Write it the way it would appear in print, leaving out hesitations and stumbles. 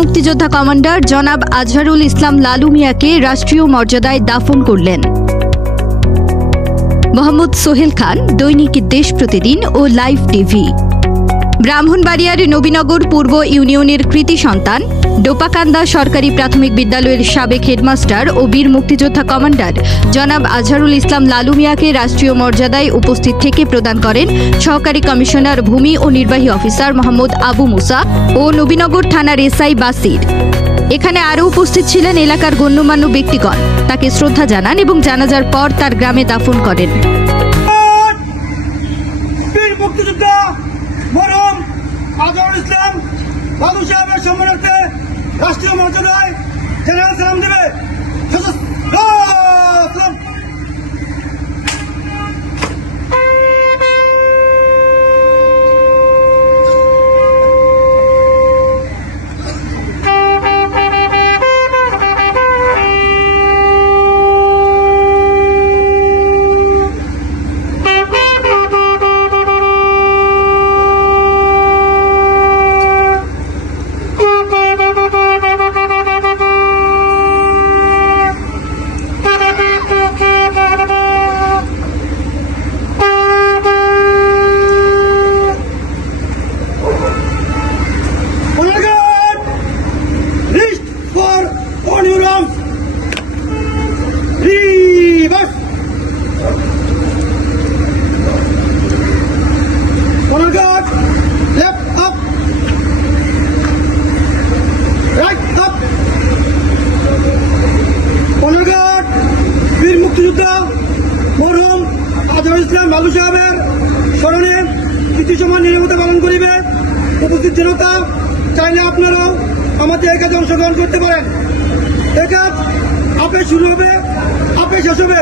মুক্তিযোদ্ধা কমান্ডার জনাব আজহারুল ইসলাম লালু মিয়াকে রাষ্ট্রীয় মর্যাদায় দাফন করলেন। মোহাম্মদ সোহেল খান, দৈনিক দেশ প্রতিদিন ও লাইভ টিভি। ব্রাহ্মণবাড়িয়ার নবীনগর পূর্ব ইউনিয়নের কৃতি সন্তান, ডোপাকান্দা সরকারি প্রাথমিক বিদ্যালয়ের সাবেক হেডমাস্টার ও বীর মুক্তিযোদ্ধা কমান্ডার জনাব আজহারুল ইসলাম লালু মিয়াকে রাষ্ট্রীয় মর্যাদায় উপস্থিত থেকে প্রদান করেন সহকারী কমিশনার ভূমি ও নির্বাহী অফিসার মোহাম্মদ আবু মুসা ও নবীনগর থানার এসআই বাসির। এখানে আরও উপস্থিত ছিলেন এলাকার গণ্যমান্য ব্যক্তিগণ। তাকে শ্রদ্ধা জানান এবং জানাজার পর তার গ্রামে দাফন করেন। মরহুম আজহারুল ইসলাম লালু সাহেবের সম্মানার্থে রাষ্ট্রীয় মর্যাদায় জেনারেল সালাম দেবে। বীর মুক্তিযোদ্ধা মরহুম আজহারুল ইসলাম লালু সাহেবের স্মরণে কৃতি সমান নিরবতা পালন করিবে। উপস্থিত জনতা চাইলে আপনারাও আমাদের এই কাজে অংশগ্রহণ করতে পারেন। এই কাজ আপে শুরু হবে, আপে শেষ হবে।